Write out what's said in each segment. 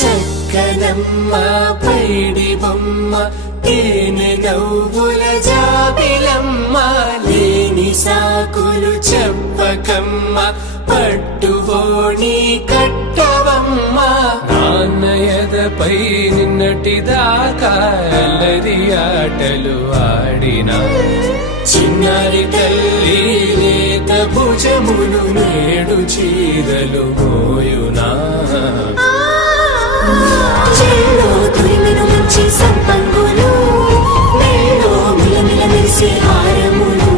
చక్కనమ్మ పైడి బొమ్మ తేనె నవ్వుల జాబిలమ్మ లేని సాకులు చెప్పకమ్మ పట్టువోణి కట్టవమ్మ నాన్నయదపై నిన్నటిదాకా అల్లరి ఆటలు ఆడినా చిన్నారి తల్లి లేత భుజములు నేడు చీరలు మోయునా చెల్లో తురిమిన మంచి సంపంగులు మెల్లో మిలమిల మెరిసే హారములు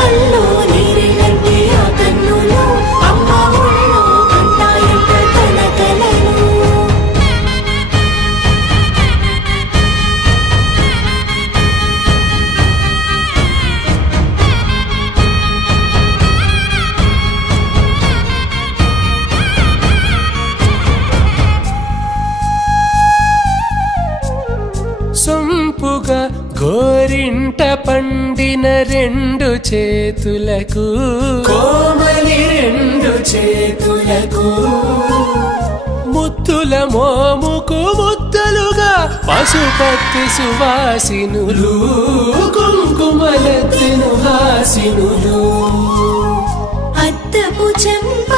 అల్లో నీరెళ్ళంటే ఆ కన్నులు అమ్మ ఒళ్ళో కంటాయంట తన కలలు సొంపుగా గోరింట పండిన రెండు చేతులకు కోమలి రెండు చేతులకు ముత్తుల మోముకు ముద్దలుగా పసుపత్తి సువాసినులు కుంకుమలెత్తిను హాసినులు అద్దపు చెంప